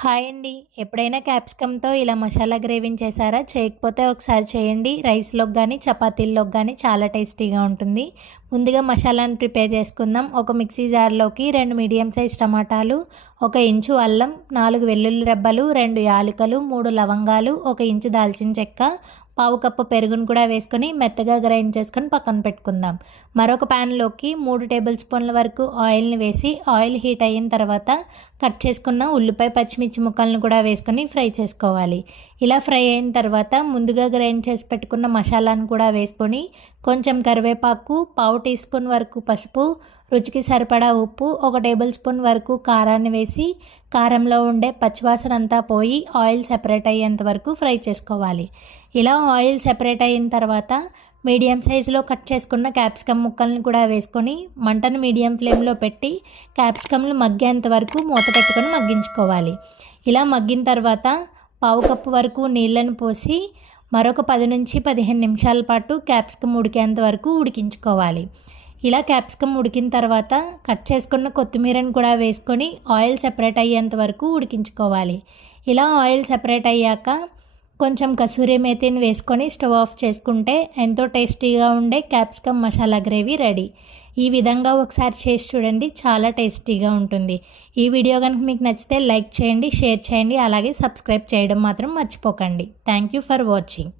Hi అండి. ఎప్పుడైనా క్యాప్సికమ్‌తో ఇలా మసాలా గ్రేవింగ్ చేశారా? చేయకపోతే ఒకసారి చేయండి. రైస్‌లోకి గానీ, చపాతీల్లోకి గానీ చాలా టేస్టీగా ఉంటుంది. ముందుగా మసాలాను ప్రిపేర్ చేసుకుందాం. ఒక మిక్సీ జార్‌లోకి 2 మీడియం సైజ్ టమాటాలు, 1 ఇంచు అల్లం, 4 వెల్లుల్లి రెబ్బలు, 2 యాలకులు, 3 లవంగాలు, 1 ఇంచు దాల్చిన చెక్క, పావు కప్పు పెరుగును కూడా వేసుకొని మెత్తగా గ్రైండ్ చేసుకొని పక్కన పెట్టుకుందాం. మరొక ప్యాన్‌లోకి 3 టేబుల్ స్పూన్ల వరకు ఆయిల్‌ని వేసి ఆయిల్ హీట్ అయిన తర్వాత కట్ చేసుకున్న ఉల్లిపాయ, పచ్చిమిర్చి ముక్కలను కూడా వేసుకొని ఫ్రై చేసుకోవాలి. ఇలా ఫ్రై అయిన తర్వాత ముందుగా గ్రైండ్ చేసి పెట్టుకున్న మసాలాను కూడా వేసుకొని కొంచెం కరివేపాకు, పావు టీ స్పూన్ వరకు పసుపు, రుచికి సరిపడా ఉప్పు, 1 టేబుల్ స్పూన్ వరకు కారాన్ని వేసి కారంలో ఉండే పచ్చివాసన అంతా పోయి ఆయిల్ సెపరేట్ అయ్యేంత వరకు ఫ్రై చేసుకోవాలి. ఇలా ఆయిల్ సెపరేట్ అయిన తర్వాత మీడియం సైజులో కట్ చేసుకున్న క్యాప్సికమ్ ముక్కల్ని కూడా వేసుకొని మంటను మీడియం ఫ్లేమ్లో పెట్టి క్యాప్సికమ్లు మగ్గేంత వరకు మూత పెట్టుకొని మగ్గించుకోవాలి. ఇలా మగ్గిన తర్వాత పావు కప్పు వరకు నీళ్ళను పోసి మరొక 10 నుంచి 15 నిమిషాల పాటు క్యాప్సికమ్ ఉడికేంత వరకు ఉడికించుకోవాలి. ఇలా క్యాప్సికమ్ ఉడికిన తర్వాత కట్ చేసుకున్న కొత్తిమీరను కూడా వేసుకొని ఆయిల్ సెపరేట్ అయ్యేంత వరకు ఉడికించుకోవాలి. ఇలా ఆయిల్ సెపరేట్ అయ్యాక కొంచెం కసూరి మేతిని వేసుకొని స్టవ్ ఆఫ్ చేసుకుంటే ఎంతో టేస్టీగా ఉండే క్యాప్సికమ్ మసాలా గ్రేవీ రెడీ. ఈ విధంగా ఒకసారి చేసి చూడండి, చాలా టేస్టీగా ఉంటుంది. ఈ వీడియో కనుక మీకు నచ్చితే లైక్ చేయండి, షేర్ చేయండి, అలాగే సబ్స్క్రైబ్ చేయడం మాత్రం మర్చిపోకండి. Thank you for watching.